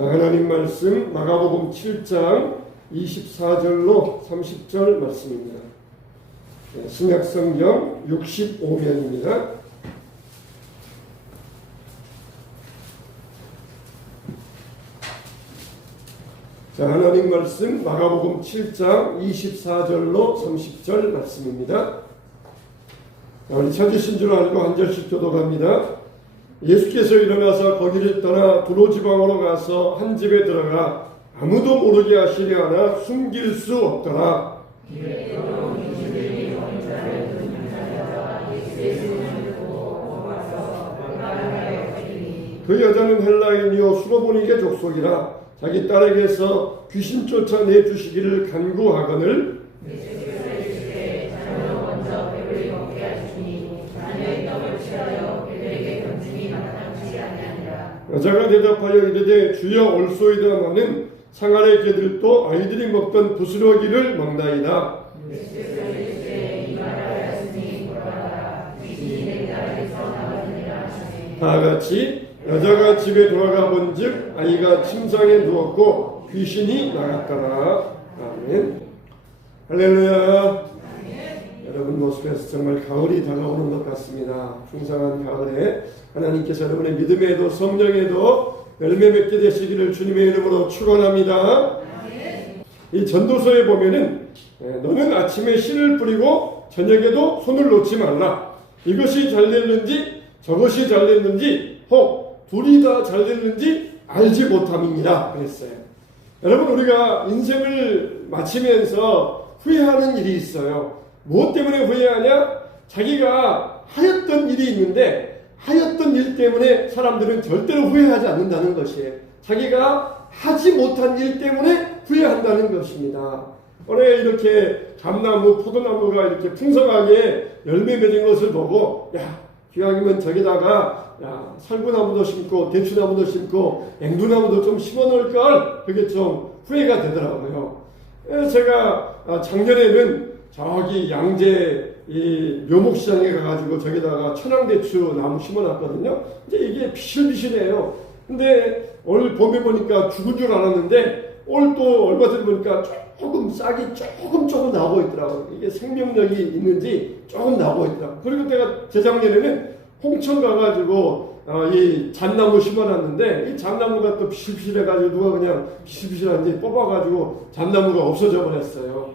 자, 하나님 말씀 마가복음 7장 24절로 30절 말씀입니다. 신약성경 65면입니다. 자, 하나님 말씀 마가복음 7장 24절로 30절 말씀입니다. 자, 우리 찾으신 줄 알고 한 절씩 교독합니다. 예수께서 일어나서 거기를 떠나 두로 지방으로 가서 한 집에 들어가 아무도 모르게 하시려 하나 숨길 수 없더라. 그 여자는 헬라인이요 수로보니게 족속이라 자기 딸에게서 귀신 쫓아내주시기를 간구하거늘 여자가 대답하여 이르되 주여 올소이다마는 상아의 개들도 아이들이 먹던 부스러기를 먹나이다. 다같이 여자가 집에 돌아가 본즉 아이가 침상에 누웠고 귀신이 나갔더라. 아멘. 할렐루야. 여러분 모습에서 정말 가을이 다가오는 것 같습니다. 풍성한 가을에 하나님께서 여러분의 믿음에도 성령에도 열매 맺게 되시기를 주님의 이름으로 축원합니다. 이 전도서에 보면은 너는 아침에 씨를 뿌리고 저녁에도 손을 놓지 말라. 이것이 잘 됐는지 저것이 잘 됐는지 혹 둘이 다 잘 됐는지 알지 못함이니라 그랬어요. 여러분 우리가 인생을 마치면서 후회하는 일이 있어요. 무엇 때문에 후회하냐? 자기가 하였던 일이 있는데 하였던 일 때문에 사람들은 절대로 후회하지 않는다는 것이에요. 자기가 하지 못한 일 때문에 후회한다는 것입니다. 올해 이렇게 감나무, 포도나무가 이렇게 풍성하게 열매 맺은 것을 보고 야, 기왕이면 저기다가 살구나무도 심고 대추나무도 심고 앵두나무도 좀 심어놓을 걸 그게 좀 후회가 되더라고요. 제가 작년에는 저기 양재 이 묘목시장에 가가지고 저기다가 천황대추 나무 심어놨거든요. 근데 이게 비실비실해요. 근데 올 봄에 보니까 죽은 줄 알았는데 올 또 얼마 전에 보니까 조금 싹이 조금 나오고 있더라고요. 이게 생명력이 있는지 조금 나오고 있더라고요. 그리고 내가 재작년에는 홍천 가가지고 이 잣나무 심어놨는데 이 잣나무가 또 비실비실해가지고 누가 그냥 비실비실한지 뽑아가지고 잣나무가 없어져 버렸어요.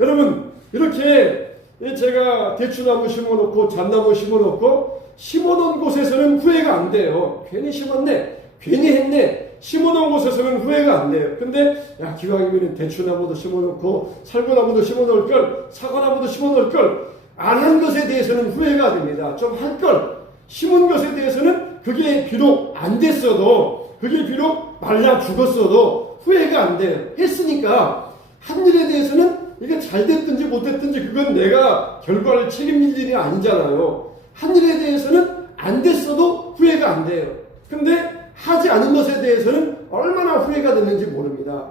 여러분 이렇게 제가 대추나무 심어놓고 잣나무 심어놓고 심어놓은 곳에서는 후회가 안 돼요. 괜히 심었네, 괜히 했네. 심어놓은 곳에서는 후회가 안 돼요. 근데 야 기왕이면 대추나무도 심어놓고 살구나무도 심어놓을 걸, 사과나무도 심어놓을 걸, 안 한 것에 대해서는 후회가 됩니다. 좀 할 걸. 심은 것에 대해서는 그게 비록 안 됐어도, 그게 비록 말라 죽었어도 후회가 안 돼요. 했으니까 한 일에 대해서는 이게 잘 됐든지 못 됐든지 그건 내가 결과를 책임질 일이 아니잖아요. 한 일에 대해서는 안 됐어도 후회가 안 돼요. 근데 하지 않은 것에 대해서는 얼마나 후회가 됐는지 모릅니다.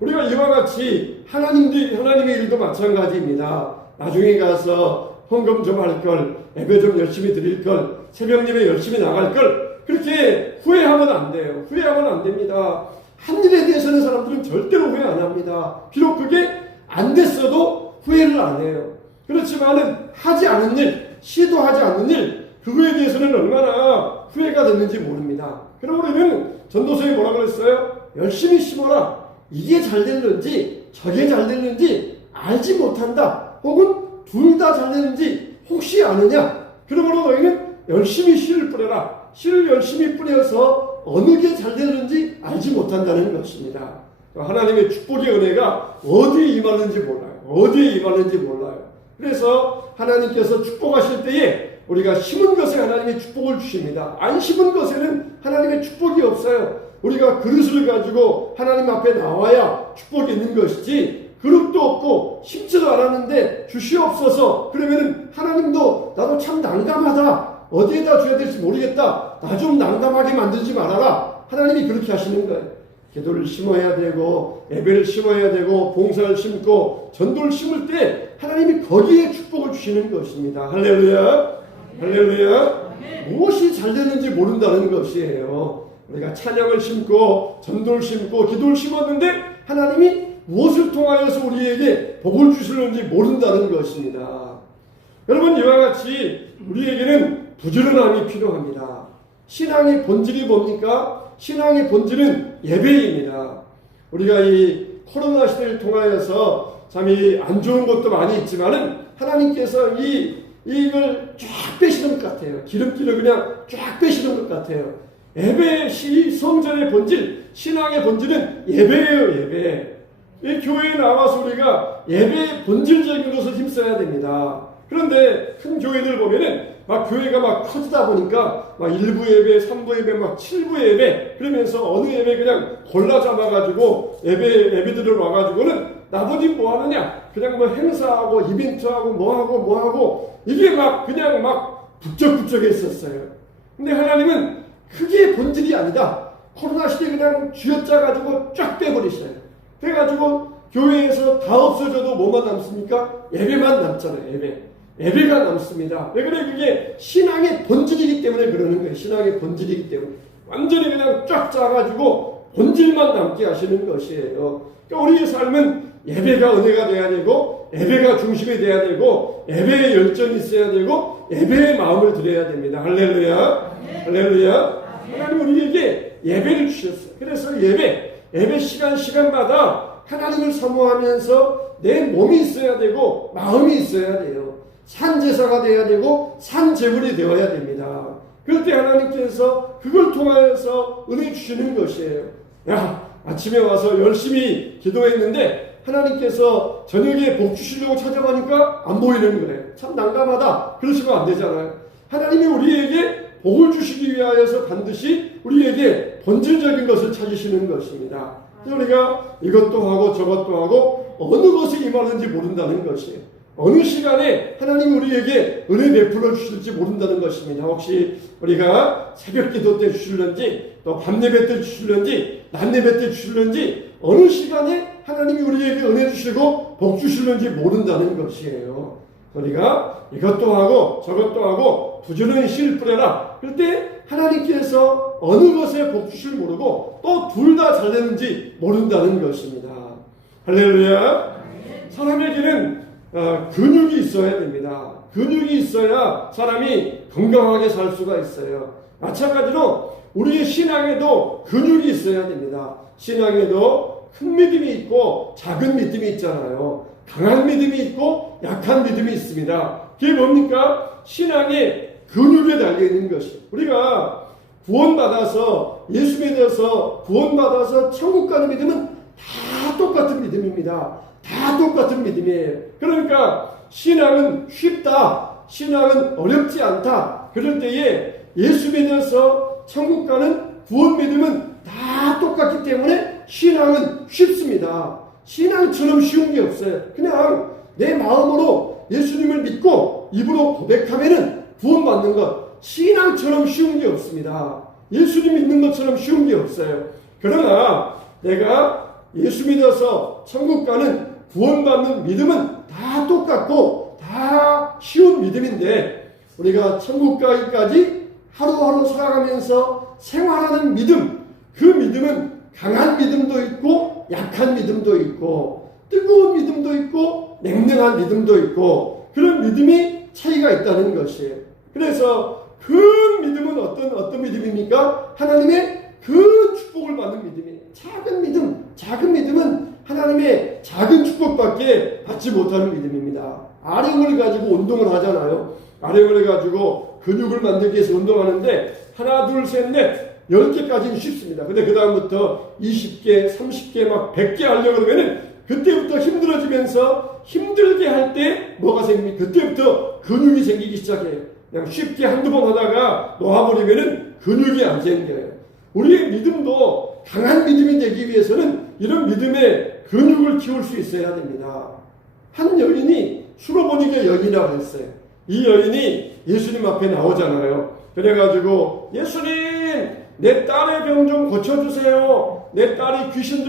우리가 이와 같이 하나님의 일도 마찬가지입니다. 나중에 가서 헌금 좀 할 걸, 예배 좀 열심히 드릴 걸, 새벽 예배 열심히 나갈 걸, 그렇게 후회하면 안 돼요. 후회하면 안 됩니다. 한 일에 대해서는 사람들은 절대로 후회 안 합니다. 비록 그게 안 됐어도 후회를 안 해요. 그렇지만은 하지 않은 일, 시도하지 않는 일, 그거에 대해서는 얼마나 후회가 됐는지 모릅니다. 그럼 우리는 전도서에 뭐라 그랬어요? 열심히 심어라. 이게 잘 됐는지 저게 잘 됐는지 알지 못한다. 혹은 둘 다 잘 됐는지 혹시 아느냐? 그러므로 너희는 열심히 씨를 뿌려라. 씨를 열심히 뿌려서 어느 게 잘 됐는지 알지 못한다는 것입니다. 하나님의 축복의 은혜가 어디에 임하는지 몰라요. 어디에 임하는지 몰라요. 그래서 하나님께서 축복하실 때에 우리가 심은 것에 하나님의 축복을 주십니다. 안 심은 것에는 하나님의 축복이 없어요. 우리가 그릇을 가지고 하나님 앞에 나와야 축복이 있는 것이지 그릇도 없고 심지도 않았는데 주시옵소서 그러면은 하나님도 나도 참 난감하다. 어디에다 줘야 될지 모르겠다. 나 좀 난감하게 만들지 말아라. 하나님이 그렇게 하시는 거예요. 기도를 심어야 되고 예배를 심어야 되고 봉사를 심고 전도를 심을 때 하나님이 거기에 축복을 주시는 것입니다. 할렐루야. 할렐루야. 무엇이 잘 되는지 모른다는 것이에요. 우리가 찬양을 심고 전도를 심고 기도를 심었는데 하나님이 무엇을 통하여서 우리에게 복을 주시는지 모른다는 것입니다. 여러분, 이와 같이 우리에게는 부지런함이 필요합니다. 신앙의 본질이 뭡니까? 신앙의 본질은 예배입니다. 우리가 이 코로나 시대를 통하여서 참 이 안 좋은 것도 많이 있지만은 하나님께서 이걸 쫙 빼시는 것 같아요. 기름기를 그냥 쫙 빼시는 것 같아요. 예배, 성전의 본질, 신앙의 본질은 예배예요, 예배. 이 교회에 나와서 우리가 예배의 본질적인 것을 힘써야 됩니다. 그런데 큰 교회들 보면은 막 교회가 막 커지다 보니까 막 1부 예배, 3부 예배, 막 7부 예배, 그러면서 어느 예배 그냥 골라 잡아가지고 예배들을 와가지고는 나머지 뭐 하느냐? 그냥 뭐 행사하고 이벤트하고 뭐하고 이게 막 그냥 막 북적북적했었어요. 근데 하나님은 그게 본질이 아니다. 코로나 시대 그냥 쥐어짜가지고 쫙 빼버리셔요. 그래가지고 교회에서 다 없어져도 뭐만 남습니까? 예배만 남잖아요. 예배가 남습니다. 왜 그래? 그게 신앙의 본질이기 때문에 그러는 거예요. 신앙의 본질이기 때문에 완전히 그냥 쫙 짜가지고 본질만 남게 하시는 것이에요. 그러니까 우리의 삶은 예배가 은혜가 돼야 되고 예배가 중심이 돼야 되고 예배의 열정이 있어야 되고 예배의 마음을 드려야 됩니다. 할렐루야. 할렐루야. 하나님 우리에게 예배를 주셨어요. 그래서 예배 시간마다 하나님을 사모하면서 내 몸이 있어야 되고 마음이 있어야 돼요. 산제사가 되어야 되고 산제물이 되어야 됩니다. 그럴 때 하나님께서 그걸 통하여서 은혜 주시는 것이에요. 야, 아침에 와서 열심히 기도했는데 하나님께서 저녁에 복 주시려고 찾아가니까 안 보이는 거예요. 참 난감하다. 그러시면 안 되잖아요. 하나님이 우리에게 복을 주시기 위하여서 반드시 우리에게 본질적인 것을 찾으시는 것입니다. 우리가 이것도 하고 저것도 하고 어느 것에 임하는지 모른다는 것이에요. 어느 시간에 하나님이 우리에게 은혜 베풀어 주실지 모른다는 것입니다. 혹시 우리가 새벽 기도 때 주실런지 또 밤 예배 때 주실런지 낮 예배 때 주실런지 어느 시간에 하나님이 우리에게 은혜 주시고 복 주실런지 모른다는 것이에요. 우리가 이것도 하고 저것도 하고 부지런히 씨를 뿌려라. 그럴 때 하나님께서 어느 것에 복 주실 모르고 또 둘 다 잘 되는지 모른다는 것입니다. 할렐루야. 사람에게는 근육이 있어야 됩니다. 근육이 있어야 사람이 건강하게 살 수가 있어요. 마찬가지로 우리의 신앙에도 근육이 있어야 됩니다. 신앙에도 큰 믿음이 있고 작은 믿음이 있잖아요. 강한 믿음이 있고 약한 믿음이 있습니다. 그게 뭡니까? 신앙의 근육에 달려있는 것이. 우리가 구원받아서 예수 믿어서 구원받아서 천국 가는 믿음은 다 똑같은 믿음입니다. 다 똑같은 믿음이에요. 그러니까 신앙은 쉽다. 신앙은 어렵지 않다. 그럴 때에 예수 믿어서 천국 가는 구원 믿음은 다 똑같기 때문에 신앙은 쉽습니다. 신앙처럼 쉬운 게 없어요. 그냥 내 마음으로 예수님을 믿고 입으로 고백하면은 구원받는 것. 신앙처럼 쉬운 게 없습니다. 예수님 믿는 것처럼 쉬운 게 없어요. 그러나 내가 예수 믿어서 천국 가는 구원받는 믿음은 다 똑같고 다 쉬운 믿음인데 우리가 천국 가기까지 하루하루 살아가면서 생활하는 믿음, 그 믿음은 강한 믿음도 있고 약한 믿음도 있고 뜨거운 믿음도 있고 냉랭한 믿음도 있고 그런 믿음이 차이가 있다는 것이에요. 그래서 그 믿음은 어떤 믿음입니까? 하나님의 그 축복을 받는 믿음이에요. 작은 믿음은 하나님의 작은 축복밖에 받지 못하는 믿음입니다. 아령을 가지고 운동을 하잖아요. 아령을 가지고 근육을 만들기 위해서 운동하는데 하나, 둘, 셋, 넷 10개까지는 쉽습니다. 근데 그 다음부터 20개, 30개, 막 100개 하려고 그러면은 그때부터 힘들어지면서 힘들게 할 때 뭐가 생깁니까? 그때부터 근육이 생기기 시작해요. 그냥 쉽게 한두 번 하다가 놓아버리면은 근육이 안 생겨요. 우리의 믿음도 강한 믿음이 되기 위해서는 이런 믿음의 근육을 키울 수 있어야 됩니다. 한 여인이 수로보니게 여인이라고 했어요. 이 여인이 예수님 앞에 나오잖아요. 그래가지고 예수님 내 딸의 병 좀 고쳐주세요. 내 딸이 귀신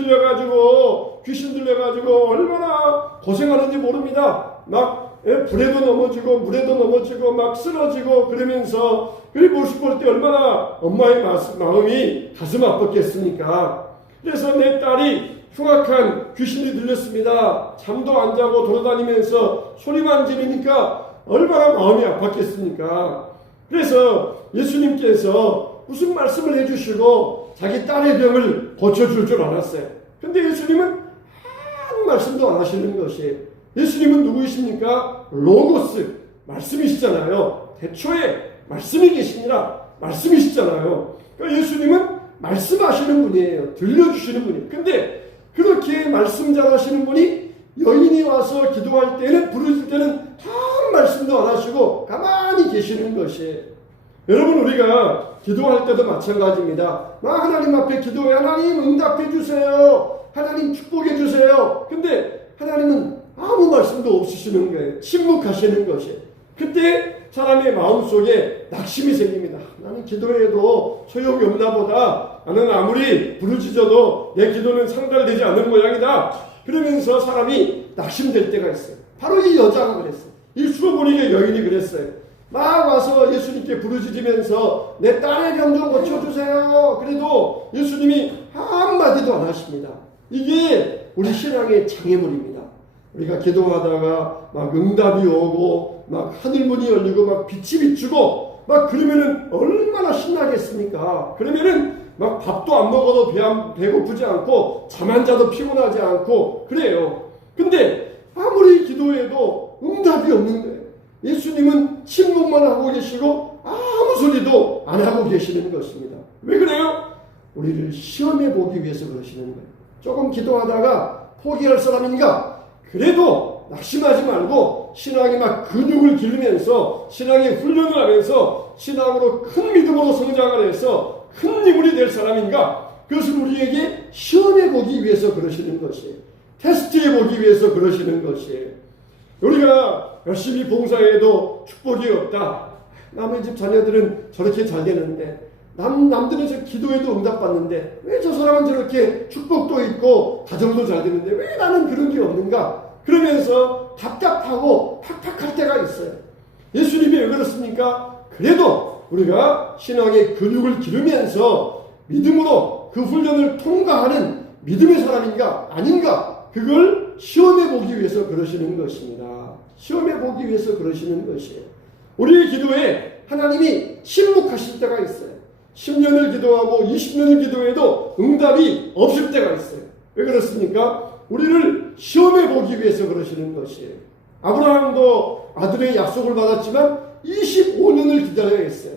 들려가지고 얼마나 고생하는지 모릅니다. 막 불에도 넘어지고 물에도 넘어지고 막 쓰러지고 그러면서 그 모습 볼 때 얼마나 엄마의 마음이 가슴 아팠겠습니까? 그래서 내 딸이 흉악한 귀신이 들렸습니다. 잠도 안 자고 돌아다니면서 소리만 지르니까 얼마나 마음이 아팠겠습니까? 그래서 예수님께서 무슨 말씀을 해주시고 자기 딸의 병을 고쳐줄 줄 알았어요. 근데 예수님은 아무 말씀도 안 하시는 것이에요. 예수님은 누구이십니까? 로고스, 말씀이시잖아요. 대초에 말씀이 계시니라 말씀이시잖아요. 그러니까 예수님은 말씀하시는 분이에요. 들려주시는 분이에요. 근데 그렇게 말씀 잘하시는 분이 여인이 와서 기도할 때는, 부르실 때는 아무 말씀도 안 하시고 가만히 계시는 것이에요. 여러분, 우리가 기도할 때도 마찬가지입니다. 하나님 앞에 기도해. 하나님 응답해 주세요. 하나님 축복해 주세요. 근데 하나님은 아무 말씀도 없으시는 거예요. 침묵하시는 것이에요. 그때 사람의 마음속에 낙심이 생깁니다. 나는 기도해도 소용이 없나 보다. 나는 아무리 부르짖어도 내 기도는 상달되지 않는 모양이다. 그러면서 사람이 낙심될 때가 있어요. 바로 이 여자가 그랬어요. 이 수어보니게 여인이 그랬어요. 막 와서 예수님께 부르짖으면서 내 딸의 병 좀 고쳐주세요. 그래도 예수님이 한마디도 안 하십니다. 이게 우리 신앙의 장애물입니다. 우리가 기도하다가 막 응답이 오고 막 하늘문이 열리고 막 빛이 비추고 막 그러면은 얼마나 신나겠습니까? 그러면은 막 밥도 안 먹어도 배고프지 않고 잠 안 자도 피곤하지 않고 그래요. 근데 아무리 기도해도 응답이 없는 거예요. 예수님은 침묵만 하고 계시고 아무 소리도 안 하고 계시는 것입니다. 왜 그래요? 우리를 시험해 보기 위해서 그러시는 거예요. 조금 기도하다가 포기할 사람인가? 그래도 낙심하지 말고 신앙이 막 근육을 기르면서 신앙의 훈련을 하면서 신앙으로 큰 믿음으로 성장을 해서 큰 인물이 될 사람인가? 그것을 우리에게 시험해 보기 위해서 그러시는 것이에요. 테스트해 보기 위해서 그러시는 것이에요. 우리가 열심히 봉사해도 축복이 없다. 남의 집 자녀들은 저렇게 잘 되는데 남들은 저 기도해도 응답받는데 왜 저 사람은 저렇게 축복도 있고 가정도 잘 되는데 왜 나는 그런 게 없는가? 그러면서 답답하고 팍팍할 때가 있어요. 예수님이 왜 그렇습니까? 그래도 우리가 신앙의 근육을 기르면서 믿음으로 그 훈련을 통과하는 믿음의 사람인가 아닌가? 그걸 시험해 보기 위해서 그러시는 것입니다. 시험해 보기 위해서 그러시는 것이에요. 우리의 기도에 하나님이 침묵하실 때가 있어요. 10년을 기도하고 20년을 기도해도 응답이 없을 때가 있어요. 왜 그렇습니까? 우리를 시험해 보기 위해서 그러시는 것이에요. 아브라함도 아들의 약속을 받았지만 25년을 기다려야 했어요.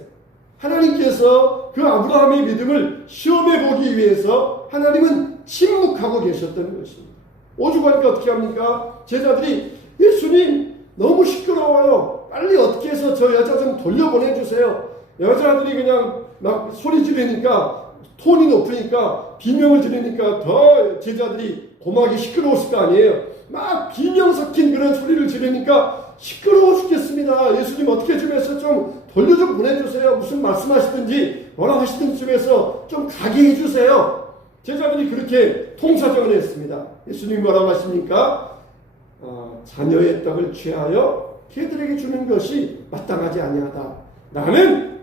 하나님께서 그 아브라함의 믿음을 시험해 보기 위해서 하나님은 침묵하고 계셨던 것입니다. 오죽하니까 어떻게 합니까? 제자들이 예수님 너무 시끄러워요. 빨리 어떻게 해서 저 여자 좀 돌려보내주세요. 여자들이 그냥 막 소리 지르니까 톤이 높으니까 비명을 지르니까 더 제자들이 고막이 시끄러웠을 거 아니에요. 막 비명 섞인 그런 소리를 지르니까 시끄러워 죽겠습니다. 예수님 어떻게 좀 해서 좀 돌려 좀 보내주세요. 무슨 말씀하시든지 뭐라 하시든지 좀 해서 좀 가게 해주세요. 제자들이 그렇게 통사정을 했습니다. 예수님 뭐라고 하십니까? 자녀의 떡을 취하여 걔들에게 주는 것이 마땅하지 아니하다. 나는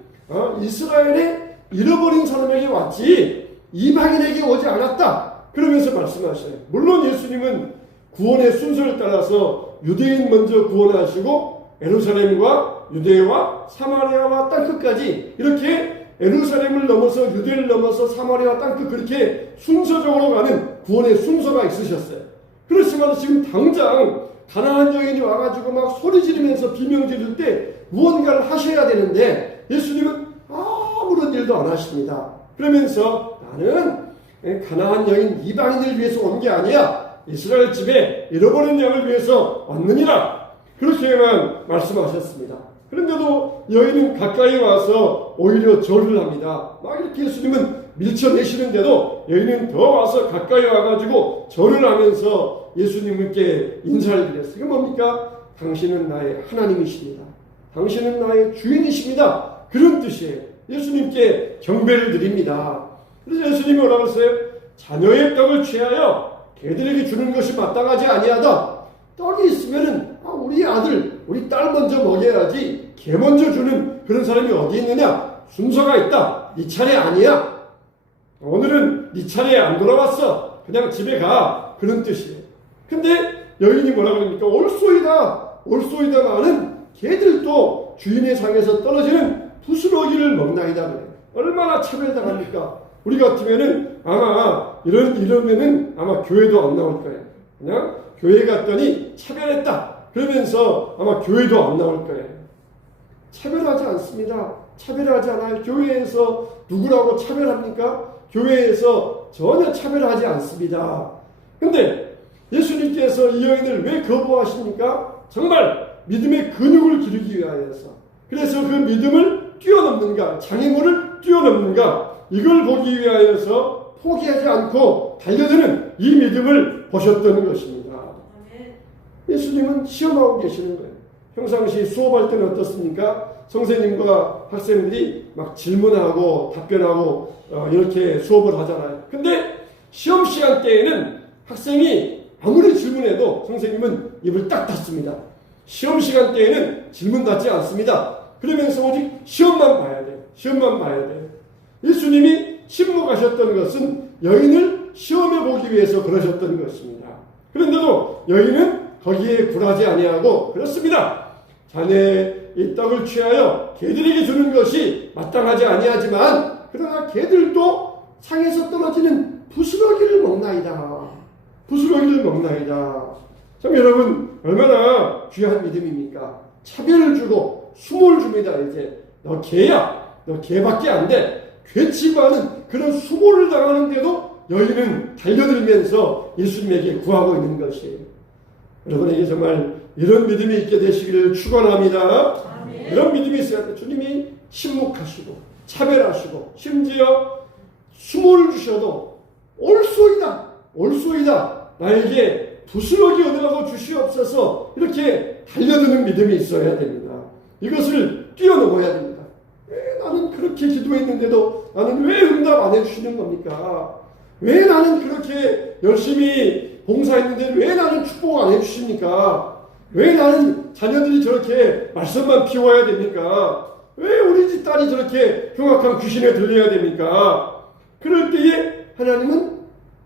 이스라엘의 잃어버린 사람에게 왔지 이방인에게 오지 않았다. 그러면서 말씀하셔요. 물론 예수님은 구원의 순서를 따라서 유대인 먼저 구원하시고 예루살렘과 유대와 사마리아와 땅끝까지 이렇게 예루살렘을 넘어서 유대를 넘어서 사마리아 땅끝 그렇게 순서적으로 가는 구원의 순서가 있으셨어요. 그렇지만 지금 당장 가나안 여인이 와가지고 막 소리 지르면서 비명 지를 때 무언가를 하셔야 되는데 예수님은 아무런 일도 안 하십니다. 그러면서 나는 가나안 여인 이방인을 위해서 온 게 아니야. 이스라엘 집에 잃어버린 양을 위해서 왔느니라. 그렇게만 말씀하셨습니다. 그런데도 여인은 가까이 와서 오히려 절을 합니다. 막 이렇게 예수님은 밀쳐내시는데도 여인은 더 와서 가까이 와가지고 절을 하면서 예수님께 인사를 드렸어요. 이게 뭡니까? 당신은 나의 하나님이십니다. 당신은 나의 주인이십니다. 그런 뜻이에요. 예수님께 경배를 드립니다. 그래서 예수님이 뭐라고 했어요? 자녀의 떡을 취하여 개들에게 주는 것이 마땅하지 아니하다. 떡이 있으면은 우리 아들 우리 딸 먼저 먹여야지 개 먼저 주는 그런 사람이 어디 있느냐? 순서가 있다. 네 차례 아니야. 오늘은 네 차례에 안 돌아왔어. 그냥 집에 가. 그런 뜻이에요. 근데 여인이 뭐라 그러니까 올소이다. 올소이다마는 개들도 주인의 상에서 떨어지는 부스러기를 먹나이다 그래요. 얼마나 차별당합니까? 우리 같으면은 아마 이러면은 아마 교회도 안 나올 거예요. 그냥 교회 갔더니 차별했다. 그러면서 아마 교회도 안 나올 거예요. 차별하지 않습니다. 차별하지 않아요. 교회에서 누구라고 차별합니까? 교회에서 전혀 차별하지 않습니다. 근데 예수님께서 이 여인을 왜 거부하십니까? 정말 믿음의 근육을 기르기 위하여서. 그래서 그 믿음을 뛰어넘는가, 장애물을 뛰어넘는가, 이걸 보기 위하여서 포기하지 않고 달려드는 이 믿음을 보셨던 것입니다. 예수님은 시험하고 계시는 거예요. 평상시 수업할 때는 어떻습니까? 선생님과 학생들이 막 질문하고 답변하고 이렇게 수업을 하잖아요. 근데 시험 시간 때에는 학생이 아무리 질문해도 선생님은 입을 딱 닫습니다. 시험 시간 때에는 질문 받지 않습니다. 그러면서 오직 시험만 봐야 돼요. 시험만 봐야 돼요. 예수님이 침묵하셨던 것은 여인을 시험해 보기 위해서 그러셨던 것입니다. 그런데도 여인은 거기에 굴하지 아니하고 그렇습니다. 자네 이 떡을 취하여 개들에게 주는 것이 마땅하지 아니하지만 그러나 개들도 상에서 떨어지는 부스러기를 먹나이다. 부스러기를 먹나이다. 참 여러분 얼마나 귀한 믿음입니까? 차별을 주고 수모를 줍니다. 이제 너 개야. 너 개밖에 안 돼. 괴치고하는 그런 수모를 당하는데도 여인은 달려들면서 예수님에게 구하고 있는 것이에요. 여러분에게 정말 이런 믿음이 있게 되시기를 축원합니다. 아멘. 이런 믿음이 있어야 돼. 주님이 침묵하시고 차별하시고 심지어 수모를 주셔도 올소이다. 올소이다. 나에게 부스러기 얻으라고 주시옵소서. 이렇게 달려드는 믿음이 있어야 됩니다. 이것을 뛰어넘어야 됩니다. 왜 나는 그렇게 기도했는데도 나는 왜 응답 안 해주시는 겁니까? 왜 나는 그렇게 열심히 봉사했는데 왜 나는 축복 안 해주십니까? 왜 나는 자녀들이 저렇게 말씀만 피워야 됩니까? 왜 우리 집 딸이 저렇게 흉악한 귀신에 들려야 됩니까? 그럴 때에 하나님은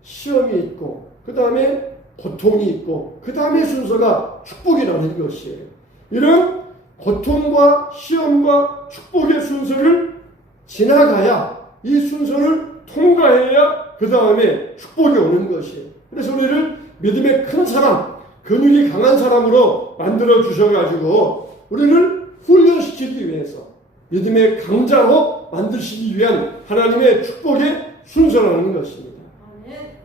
시험이 있고 그 다음에 고통이 있고 그 다음에 순서가 축복이라는 것이에요. 이런 고통과 시험과 축복의 순서를 지나가야 이 순서를 통과해야 그 다음에 축복이 오는 것이에요. 그래서 우리를 믿음의 큰 사람, 근육이 강한 사람으로 만들어 주셔가지고 우리를 훈련시키기 위해서 믿음의 강자로 만드시기 위한 하나님의 축복의 순서라는 것입니다.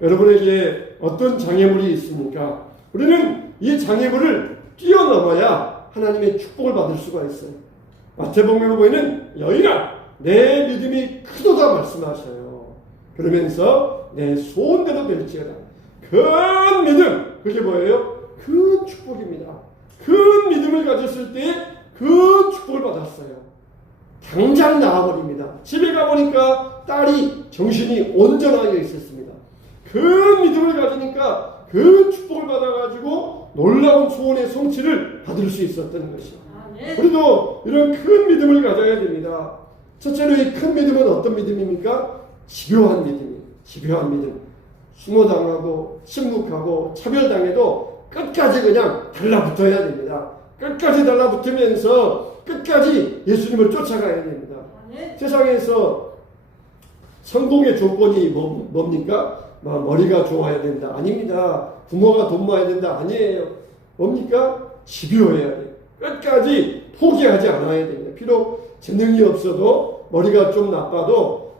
여러분에게 어떤 장애물이 있습니까? 우리는 이 장애물을 뛰어넘어야 하나님의 축복을 받을 수가 있어요. 마태복음에 보이는 여인아 내 믿음이 크도다 말씀하셔요. 그러면서 내 소원대로 될지어다. 큰 믿음, 그게 뭐예요? 큰 축복입니다. 큰 믿음을 가졌을 때 큰 축복을 받았어요. 당장 나와버립니다. 집에 가보니까 딸이 정신이 온전하게 있었습니다. 큰 믿음을 가지니까 큰 축복을 받아가지고 놀라운 소원의 성취를 받을 수 있었던 것이죠. 우리도 이런 큰 믿음을 가져야 됩니다. 첫째로 이 큰 믿음은 어떤 믿음입니까? 집요한 믿음이에요. 집요한 믿음. 수모당하고 침묵하고 차별당해도 끝까지 그냥 달라붙어야 됩니다. 끝까지 달라붙으면서 끝까지 예수님을 쫓아가야 됩니다. 세상에서 성공의 조건이 뭡니까? 머리가 좋아야 된다. 아닙니다. 부모가 돈 모아야 된다. 아니에요. 뭡니까? 집요해야 돼요. 끝까지 포기하지 않아야 됩니다. 비록 재능이 없어도 머리가 좀 나빠도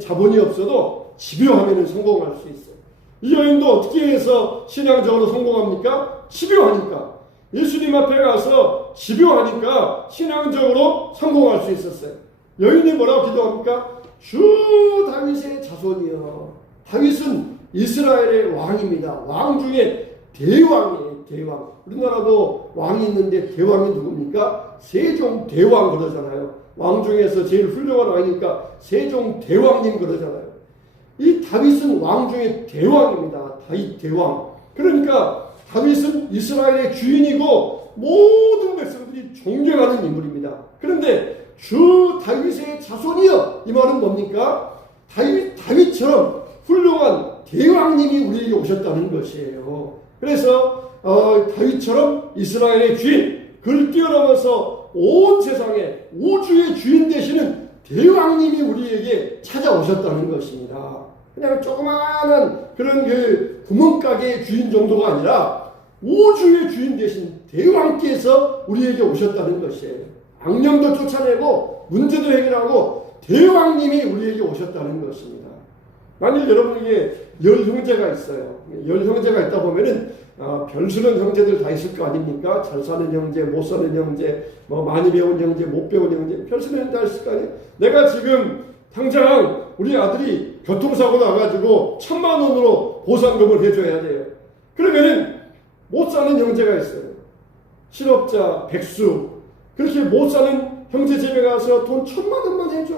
자본이 없어도 집요하면 성공할 수 있어요. 이 여인도 어떻게 해서 신앙적으로 성공합니까? 집요하니까. 예수님 앞에 가서 집요하니까 신앙적으로 성공할 수 있었어요. 여인이 뭐라고 기도합니까? 주 다윗의 자손이여. 다윗은 이스라엘의 왕입니다. 왕 중에 대왕이에요. 대왕. 우리나라도 왕이 있는데 대왕이 누굽니까? 세종대왕 그러잖아요. 왕 중에서 제일 훌륭한 왕이니까 세종대왕님 그러잖아요. 이 다윗은 왕 중에 대왕입니다. 다윗 대왕. 그러니까 다윗은 이스라엘의 주인이고 모든 백성들이 존경하는 인물입니다. 그런데 주 다윗의 자손이여, 이 말은 뭡니까? 다윗처럼 훌륭한 대왕님이 우리에게 오셨다는 것이에요. 그래서 다윗처럼 이스라엘의 주인, 그를 뛰어넘어서 온 세상의 우주의 주인 되시는 대왕님이 우리에게 찾아오셨다는 것입니다. 그냥 조그마한 그런 그 구멍가게의 주인 정도가 아니라 우주의 주인 되신 대왕께서 우리에게 오셨다는 것이에요. 악령도 쫓아내고 문제도 해결하고 대왕님이 우리에게 오셨다는 것입니다. 만일 여러분에게 열 형제가 있어요. 열 형제가 있다 보면은 별수는 형제들 다 있을 거 아닙니까? 잘 사는 형제, 못 사는 형제, 많이 배운 형제, 못 배운 형제, 별수는 다 있을 거 아니에요? 내가 지금 당장 우리 아들이 교통사고 나가지고 1,000만 원으로 보상금을 해줘야 돼요. 그러면은 못 사는 형제가 있어요. 실업자, 백수, 그렇게 못 사는 형제 집에 가서 돈 1,000만 원만 해줘,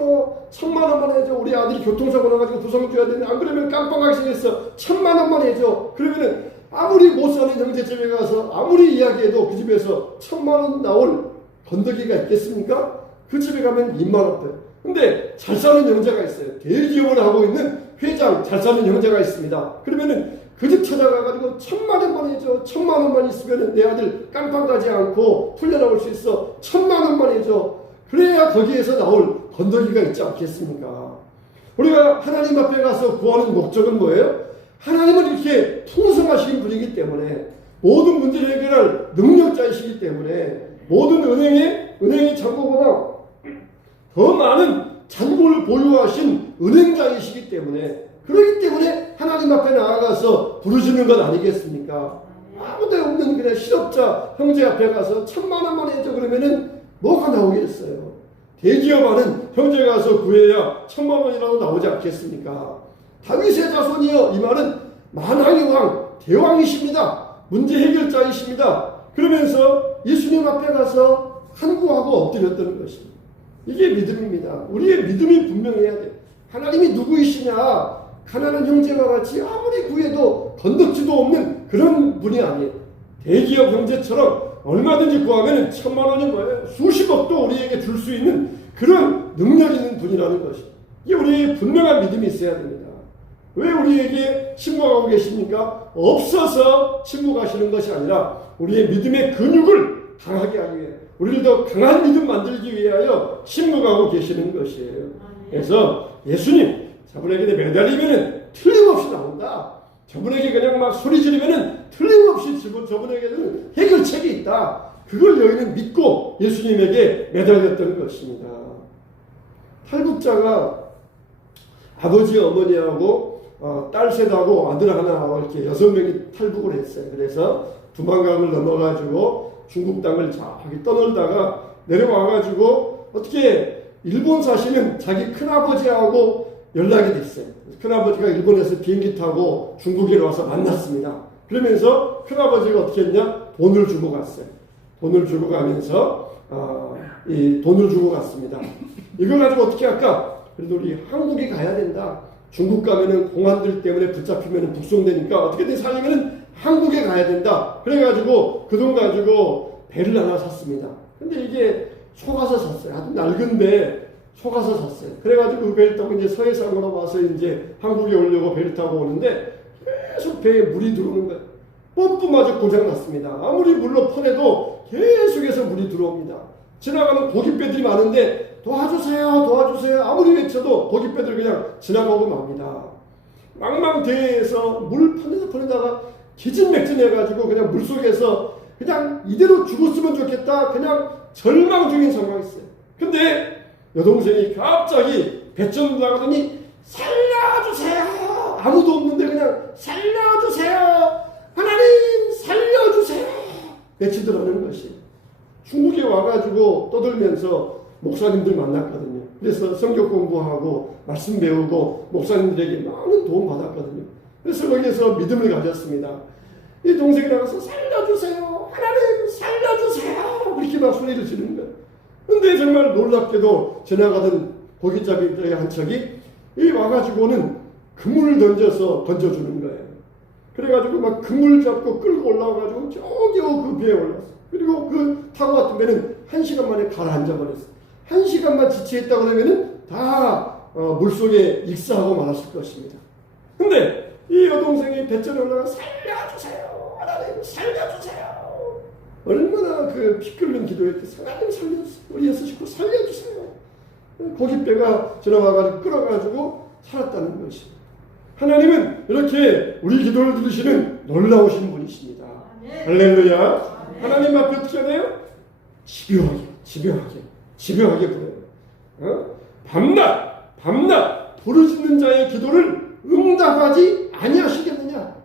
1,000만 원만 해줘. 우리 아들이 교통사고 나가지고 보상금 줘야 되는데 안 그러면 깜빡하게 생겼어. 1,000만 원만 해줘. 그러면은 아무리 못 사는 형제 집에 가서 아무리 이야기해도 그 집에서 1,000만 원 나올 건더기가 있겠습니까? 그 집에 가면 2만 원대. 근데 잘 사는 형제가 있어요. 대기업을 하고 있는 회장, 잘 사는 형제가 있습니다. 그러면은 그 집 찾아가가지고 1,000만 원만 해줘. 1,000만 원만 있으면 내 아들 깜빵 가지 않고 풀려나올 수 있어. 1,000만 원만 해줘. 그래야 거기에서 나올 건더기가 있지 않겠습니까? 우리가 하나님 앞에 가서 구하는 목적은 뭐예요? 하나님은 이렇게 풍성하신 분이기 때문에, 모든 문제를 해결할 능력자이시기 때문에, 모든 은행의 잔고보다 더 많은 잔고를 보유하신 은행자이시기 때문에, 그렇기 때문에 하나님 앞에 나아가서 부르시는 것 아니겠습니까? 아무데 없는 그냥 실업자 형제 앞에 가서 1,000만 원만 해줘 그러면은 뭐가 나오겠어요? 대기업 하는 형제 가서 구해야 1,000만 원이라도 나오지 않겠습니까? 다윗의 자손이여, 이 말은 만왕의 왕, 대왕이십니다. 문제 해결자이십니다. 그러면서 예수님 앞에 가서 간구하고 엎드렸다는 것입니다. 이게 믿음입니다. 우리의 믿음이 분명해야 돼. 하나님이 누구이시냐? 가난한 형제와 같이 아무리 구해도 건덕지도 없는 그런 분이 아니에요. 대기업 형제처럼 얼마든지 구하면 1,000만 원이 뭐예요? 수십억도 우리에게 줄 수 있는 그런 능력 있는 분이라는 것입니다. 이게 우리의 분명한 믿음이 있어야 됩니다. 왜 우리에게 침묵하고 계십니까? 없어서 침묵하시는 것이 아니라 우리의 믿음의 근육을 강하게 하기 위해, 우리를 더 강한 믿음 만들기 위하여 침묵하고 계시는 것이에요. 그래서 예수님, 저분에게 매달리면은 틀림없이 나온다. 저분에게 그냥 막 소리 지르면은 틀림없이 저분에게는 해결책이 있다. 그걸 여인은 믿고 예수님에게 매달렸던 것입니다. 탈북자가 아버지 어머니하고 딸 셋하고 아들 하나하고 이렇게 6명이 탈북을 했어요. 그래서 두만강을 넘어가지고 중국 땅을 저기 떠놀다가 내려와가지고 어떻게 일본 사시는 자기 큰아버지하고 연락이 됐어요. 큰아버지가 일본에서 비행기 타고 중국에 와서 만났습니다. 그러면서 큰아버지가 어떻게 했냐? 돈을 주고 갔어요. 돈을 주고 가면서 이 돈을 주고 갔습니다. 이걸 가지고 어떻게 할까? 그래도 우리 한국에 가야 된다. 중국 가면은 공안들 때문에 붙잡히면은 북송되니까 어떻게든 살려면은 한국에 가야 된다. 그래가지고 그 돈 가지고 배를 하나 샀습니다. 근데 이게 속아서 샀어요. 아주 낡은 배 속아서 샀어요. 그래가지고 그 배를 타고 이제 서해상으로 와서 이제 한국에 오려고 배를 타고 오는데 계속 배에 물이 들어오는 거예요. 펌프마저 고장났습니다. 아무리 물로 퍼내도 계속해서 물이 들어옵니다. 지나가는 고깃배들이 많은데 도와주세요, 도와주세요. 아무리 외쳐도 고깃배들 그냥 지나가고 맙니다. 망망대해에서 물 퍼내다가 기진맥진해가지고 그냥 물속에서 그냥 이대로 죽었으면 좋겠다. 그냥 절망 중인 상황이었어요. 근데 여동생이 갑자기 배점 나가더니 살려주세요. 아무도 없는데 그냥 살려주세요. 하나님 살려주세요. 외치더라는 것이. 중국에 와가지고 떠들면서 목사님들 만났거든요. 그래서 성경 공부하고 말씀 배우고 목사님들에게 많은 도움 받았거든요. 그래서 거기에서 믿음을 가졌습니다. 이 동생이 나가서 살려주세요. 하나님 살려주세요. 이렇게 막 소리를 지르는 거예요. 근데 정말 놀랍게도 지나가던 고깃잡이들의 한 척이 이 와가지고는 그물을 던져주는 거예요. 그래가지고 막 그물 잡고 끌고 올라와가지고 겨우겨우 그 배에 올랐어요. 그리고 그 타고 같은 배는 1시간 만에 가라앉아 버렸어요. 1시간만 지체했다 그러면은 다 물속에 익사하고 말았을 것입니다. 근데 이 여동생이 배전에 올라가 살려주세요. 하나님 살려주세요. 얼마나 그 피 끓는 기도했겠어요. 하나님 살려주세요. 우리 예수 식구 살려주세요. 고깃배가 지나가가지고 끌어가지고 살았다는 것입니다. 하나님은 이렇게 우리 기도를 들으시는 놀라우신 분이십니다. 할렐루야. 하나님 앞에 어떻게 해요? 집요하게 부르요. 밤낮 부르짖는 자의 기도를 응답하지 아니하시겠느냐.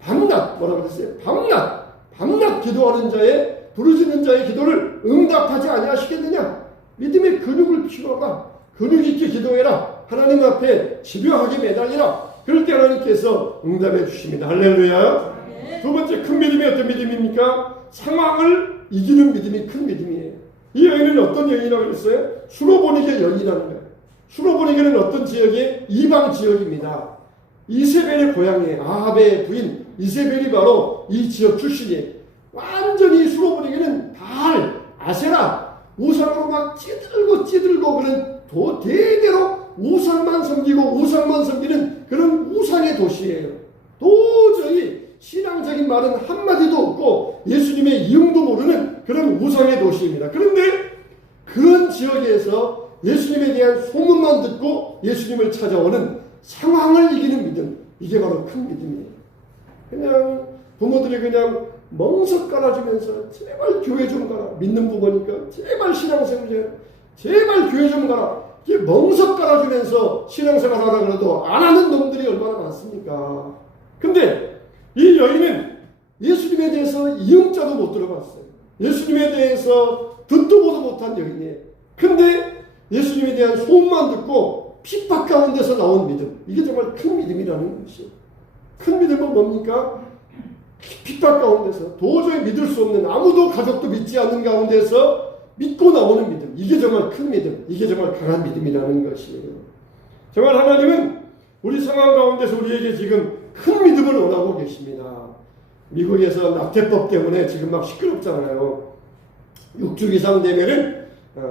밤낮 뭐라고 그랬어요? 밤낮 기도하는 자의 부르짖는 자의 기도를 응답하지 아니하시겠느냐. 믿음의 근육을 키워봐. 근육 있게 기도해라. 하나님 앞에 집요하게 매달리라. 그럴 때 하나님께서 응답해 주십니다. 할렐루야. 두 번째 큰 믿음이 어떤 믿음입니까? 상황을 이기는 믿음이 큰 믿음이에요. 이 여인은 어떤 여인이라고 그랬어요? 수로보니게 여인이라는 거예요. 수로보니게는 어떤 지역이에요? 이방 지역입니다. 이세벨의 고향이에요. 아합의 부인 이세벨이 바로 이 지역 출신이에요. 완전히 수로보니게는 바알, 아세라 우상으로 막 찌들고 그런 대대로 우상만 섬기는 그런 우상의 도시예요. 도저히 신앙적인 말은 한마디도 없고 예수님의 이응도 모르는 그런 우상의 도시입니다. 그런데 그런 지역에서 예수님에 대한 소문만 듣고 예수님을 찾아오는 상황을 이기는 믿음, 이게 바로 큰 믿음이에요. 그냥 부모들이 그냥 멍석 깔아주면서 제발 교회 좀 가라. 믿는 부모니까 제발 신앙생활, 제발 교회 좀 가라. 이게 멍석 깔아주면서 신앙생활 하라 그래도 안 하는 놈들이 얼마나 많습니까? 근데 이 여인은 예수님에 대해서 이응자도 못 들어봤어요. 예수님에 대해서 듣도 보도 못한 여인이에요. 근데 예수님에 대한 소문만 듣고 핍박 가운데서 나온 믿음, 이게 정말 큰 믿음이라는 것이에요. 큰 믿음은 뭡니까? 핍박 가운데서 도저히 믿을 수 없는, 아무도 가족도 믿지 않는 가운데서 믿고 나오는 믿음, 이게 정말 큰 믿음, 이게 정말 강한 믿음이라는 것이에요. 정말 하나님은 우리 상황 가운데서 우리에게 지금 큰 믿음을 원하고 계십니다. 미국에서 낙태법 때문에 지금 막 시끄럽잖아요. 6주 이상 되면은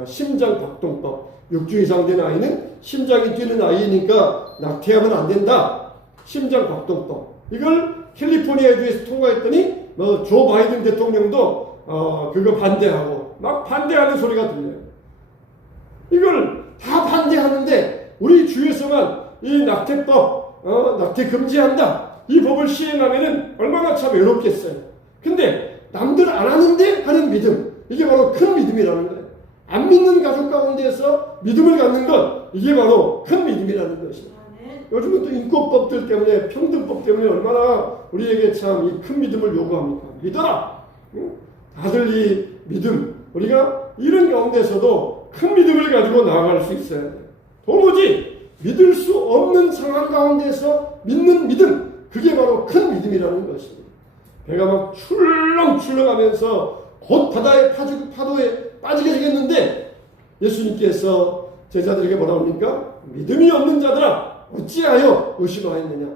심장박동법, 6주 이상 된 아이는 심장이 뛰는 아이니까 낙태하면 안 된다. 심장박동법. 이걸 캘리포니아주에서 통과했더니 조 바이든 대통령도 그거 반대하고 막 반대하는 소리가 들려요. 이걸 다 반대하는데 우리 주에서만 이 낙태법, 낙태 금지한다. 이 법을 시행하면은 얼마나 참 외롭겠어요. 근데 남들 안 하는데 하는 믿음, 이게 바로 큰 믿음이라는 거예요. 안 믿는 가족 가운데에서 믿음을 갖는 것, 이게 바로 큰 믿음이라는 것이에요. 요즘은 또 인권법들 때문에, 평등법 때문에 얼마나 우리에게 참 이 큰 믿음을 요구합니까? 믿어라! 다들 이 믿음, 우리가 이런 가운데서도 큰 믿음을 가지고 나아갈 수 있어야 돼요. 도무지 믿을 수 없는 상황 가운데서 믿는 믿음, 그게 바로 큰 믿음이라는 것입니다. 배가 막 출렁출렁하면서 곧 파도에 빠지게 되겠는데 예수님께서 제자들에게 뭐라고 합니까? 믿음이 없는 자들아 어찌하여 의심하였느냐.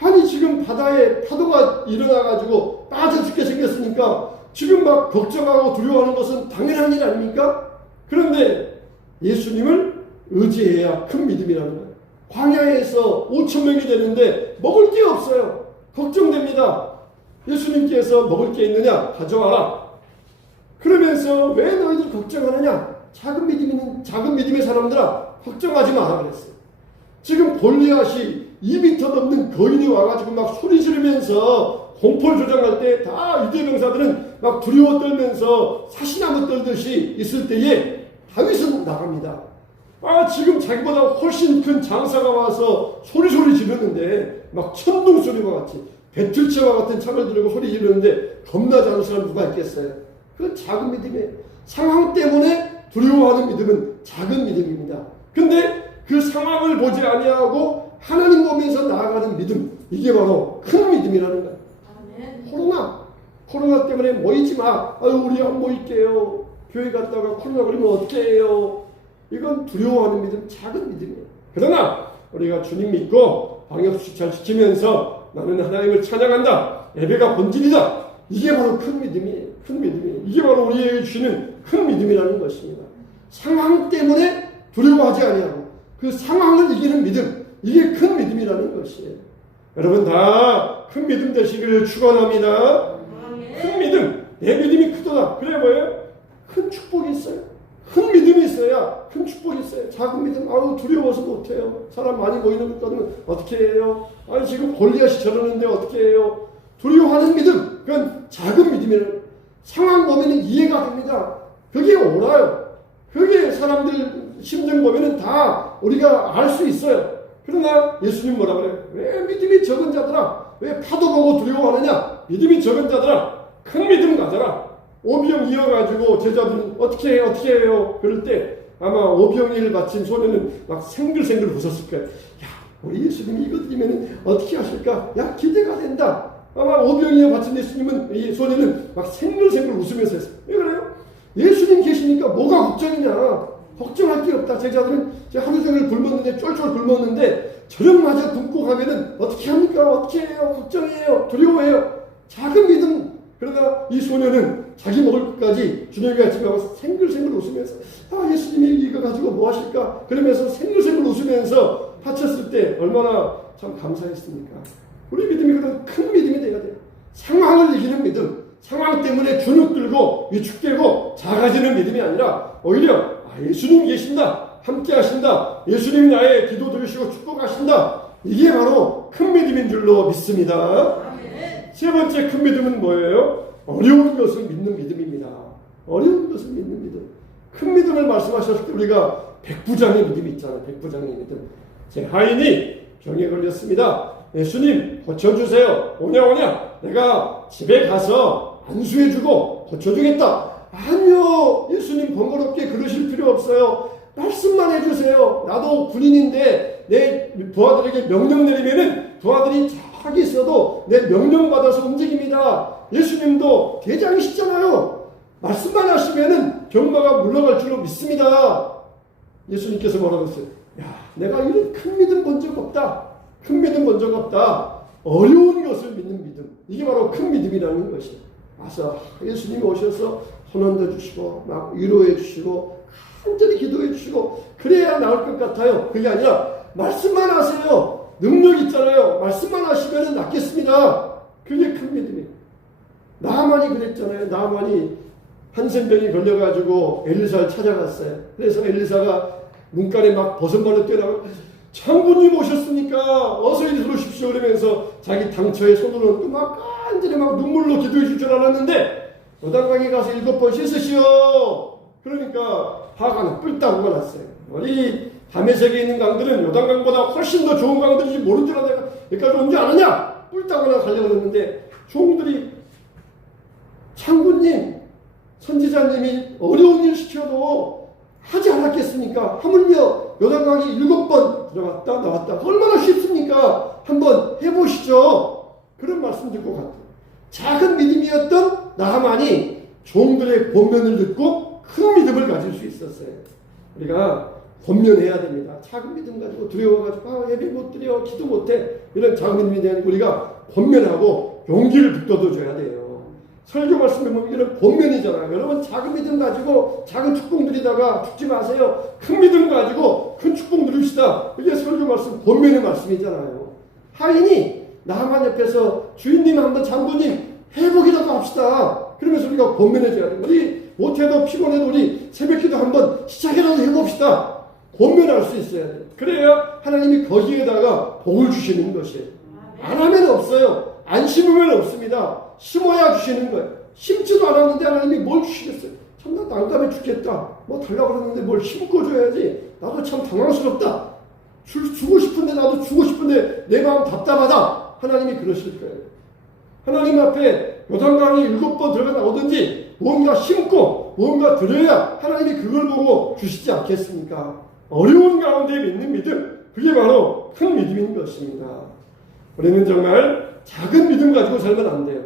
아니 지금 바다에 파도가 일어나가지고 빠져 죽게 생겼으니까 지금 막 걱정하고 두려워하는 것은 당연한 일 아닙니까? 그런데 예수님을 의지해야 큰 믿음이라는 거예요. 광야에서 5,000명이 되는데 먹을 게 없어요. 걱정됩니다. 예수님께서 먹을 게 있느냐? 가져와라. 그러면서 왜 너희들 걱정하느냐? 작은 믿음의 사람들아 걱정하지 마라 그랬어요. 지금 골리앗이 2m 넘는 거인이 와가지고 막 소리 지르면서 공포를 조장할 때 다 유대 병사들은 막 두려워 떨면서 사시나무 떨듯이 있을 때에 다윗은 나갑니다. 지금 자기보다 훨씬 큰 장사가 와서 소리 지르는데 막 천둥 소리와 같이 배틀채와 같은 창을 들고 소리 지르는데 겁나지 않은 사람 누가 있겠어요? 그 작은 믿음이에요. 상황 때문에 두려워하는 믿음은 작은 믿음입니다. 근데 그 상황을 보지 아니하고 하나님 보면서 나아가는 믿음, 이게 바로 큰 믿음이라는 거예요. 코로나 때문에 모이지 마. 우리 안 모일게요. 교회 갔다가 코로나 걸리면 어떻게 해요? 이건 두려워하는 믿음, 작은 믿음이에요. 그러나 우리가 주님 믿고 방역수칙 잘 지키면서 나는 하나님을 찬양한다. 예배가 본질이다. 이게 바로 큰 믿음이에요. 큰 믿음이에요. 이게 바로 우리에게 주시는 큰 믿음이라는 것입니다. 상황 때문에 두려워하지 아니하고 그 상황을 이기는 믿음, 이게 큰 믿음이라는 것이에요. 여러분 다 큰 믿음 되시기를 축원합니다. 큰 믿음, 내 믿음이 크도다. 그래 뭐예요? 큰 축복이 있어요. 큰 믿음이 있어야 큰 축복이 있어요. 작은 믿음, 아우 두려워서 못해요. 사람 많이 모이는 것 같으면 어떻게 해요? 아니 지금 골리앗이 저러는데 어떻게 해요? 두려워하는 믿음, 그건 작은 믿음이에요. 상황 보면 이해가 됩니다. 그게 옳아요. 그게 사람들 심정 보면 다 우리가 알 수 있어요. 그러나 예수님 뭐라 그래요? 왜 믿음이 적은 자들아? 왜 파도 보고 두려워하느냐? 믿음이 적은 자들아, 큰 믿음 가져라. 오병 이어가지고 제자들은 어떻게 해요? 그럴 때 아마 오병이를 바친 소녀는 막 생글생글 웃었을 거예요. 야, 우리 예수님이 이거 드리면 어떻게 하실까? 야, 기대가 된다. 아마 오병이어 바친 예수님은, 이 소녀는 막 생글생글 웃으면서 했어요. 왜 그래요? 예수님 계시니까 뭐가 걱정이냐? 걱정할 게 없다. 제자들은 하루 종일 굶었는데, 쫄쫄 굶었는데, 저녁마저 굶고 가면은 어떻게 합니까? 어떻게 해요? 걱정해요. 두려워해요. 작은 믿음. 그러나 이 소녀는 자기 먹을 것까지 주님이 같이 가고 생글생글 웃으면서, 아, 예수님이 이거 가지고 뭐 하실까? 그러면서 생글생글 웃으면서 바쳤을 때 얼마나 참 감사했습니까? 우리 믿음이 그런 큰 믿음이 되어야 돼요. 상황을 이기는 믿음. 상황 때문에 주눅 들고 위축되고 작아지는 믿음이 아니라 오히려 예수님 계신다. 함께 하신다. 예수님이 나의 기도 들으시고 축복하신다. 이게 바로 큰 믿음인 줄로 믿습니다. 세 번째 큰 믿음은 뭐예요? 어려운 것을 믿는 믿음입니다. 어려운 것을 믿는 믿음. 큰 믿음을 말씀하셨을 때 우리가 백부장의 믿음이 있잖아요. 백부장의 믿음. 제 하인이 병에 걸렸습니다. 예수님 고쳐주세요. 오냐 내가 집에 가서 안수해주고 고쳐주겠다. 아니요, 예수님 번거롭게 그러실 필요 없어요. 말씀만 해주세요. 나도 군인인데 내 부하들에게 명령 내리면은 부하들이 저기 있어도 내 명령 받아서 움직입니다. 예수님도 대장이시잖아요. 말씀만 하시면은 병마가 물러갈 줄로 믿습니다. 예수님께서 뭐라고 했어요? 야, 내가 이런 큰 믿음 본 적 없다. 큰 믿음 본 적 없다. 어려운 것을 믿는 믿음. 이게 바로 큰 믿음이라는 것이에요. 와서 예수님이 오셔서 손 얹어 주시고 막 위로해 주시고 간절히 기도해 주시고 그래야 나을 것 같아요. 그게 아니라 말씀만 하세요. 능력 있잖아요. 말씀만 하시면 낫겠습니다. 그게 큰 믿음이에요. 나만이 그랬잖아요. 나만이 한센병이 걸려가지고 엘리사를 찾아갔어요. 그래서 엘리사가 문간에 막 버선발로 뛰어나고 장군님 오셨으니까 어서 이리 들어오십시오 그러면서 자기 당처에 손을 얹고 막 간절히 막 눈물로 기도해 줄 줄 알았는데 요단강에 가서 7번 씻으시오. 그러니까 화가 뿔딱 났어요. 우리 다메섹에 있는 강들은 요단강보다 훨씬 더 좋은 강들인지 모른 줄 알다가 여기까지 온 줄 아느냐? 뿔딱 가려고 그랬는데 종들이 장군님, 선지자님이 어려운 일 시켜도 하지 않았겠습니까? 하물며 요단강에 7번 들어갔다 나왔다. 얼마나 쉽습니까? 한번 해보시죠. 그런 말씀 듣고 갔다. 작은 믿음이었던 나하만이 종들의 권면을 듣고 큰 믿음을 가질 수 있었어요. 우리가 권면해야 됩니다. 작은 믿음 가지고 두려워가지고 예배 못 드려, 기도 못해 이런 작은 믿음에 대한 우리가 권면하고 용기를 북돋아줘야 돼요. 설교 말씀에 보면 이런 권면이잖아요. 여러분 작은 믿음 가지고 작은 축복 누리다가 죽지 마세요. 큰 믿음 가지고 큰 축복 누립시다. 이게 설교 말씀, 권면의 말씀이잖아요. 하인이 나하만 옆에서 주인님 한번 장군님 해보기라도 합시다. 그러면서 우리가 권면해줘야 돼요. 우리 못해도 피곤해도 우리 새벽기도 한번 시작이라도 해봅시다. 권면할 수 있어야 돼요. 그래야 하나님이 거기에다가 복을 주시는 것이에요. 안 하면 없어요. 안 심으면 없습니다. 심어야 주시는 거예요. 심지도 않았는데 하나님이 뭘 주시겠어요? 참 나 난감해 죽겠다. 뭐 달라고 그러는데 뭘 심고 줘야지. 나도 참 당황스럽다. 주고 싶은데 나도 주고 싶은데 내 마음 답답하다. 하나님이 그러실 거예요. 하나님 앞에 요단강이 7번 들어가 나오든지 뭔가 심고 뭔가 들어야 하나님이 그걸 보고 주시지 않겠습니까? 어려운 가운데 믿는 믿음, 그게 바로 큰 믿음인 것입니다. 우리는 정말 작은 믿음 가지고 살면 안 돼요.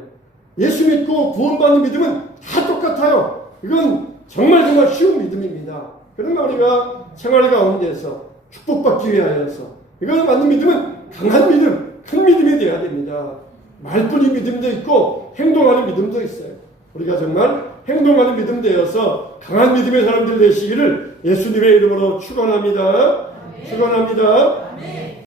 예수 믿고 구원받는 믿음은 다 똑같아요. 이건 정말 쉬운 믿음입니다. 그러나 우리가 생활 가운데서 축복받기 위하여서 이걸 받는 믿음은 강한 믿음, 큰 믿음이 되어야 됩니다. 말뿐인 믿음도 있고 행동하는 믿음도 있어요. 우리가 정말 행동하는 믿음 되어서 강한 믿음의 사람들 되시기를 예수님의 이름으로 축원합니다. 축원합니다.